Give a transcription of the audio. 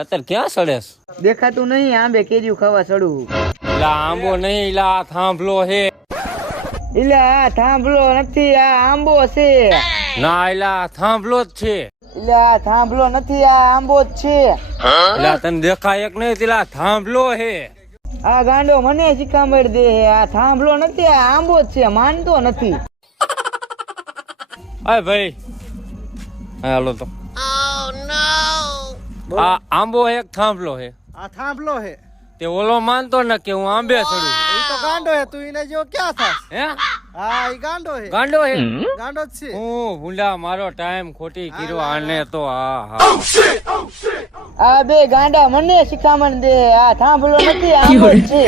અત્યારે ક્યાં સડેસ? દેખાતું નહીં આંબે કેરીયું ખાવા ચડું. લા આંબો નહીં, લા થાંભલો હે. એટલે આ થાંભલો નથી, આ આંબો છે. ના એલા થાંભલો જ છે. એટલે આ થાંભલો નથી, આ આંબો જ છે. એલા તને દેખાય એક નહીં, તેલા થાંભલો હે. આ ગાંડો મને શીખામણ દે. આ થાંભલો નથી, આ આંબો જ છે. માનતો નથી. અય ભાઈ હાલો તો. આ આંબો એક થાંભલો હે. આ થાંભલો હે. તે ઓલો માનતો ને કે હું આંબે ચડું. એ તો ગાંડો હે, તું એને જો ક્યાં થાસ? હે હા એ ગાંડો હે. ગાંડો હે. ગાંડો જ છે. હું ભૂંડા મારો ટાઈમ ખોટી કર્યો આને તો. હા આ બે ગાંડા મને શીખામણ દે. આ થાંભલો નથી, આંબો જ છે.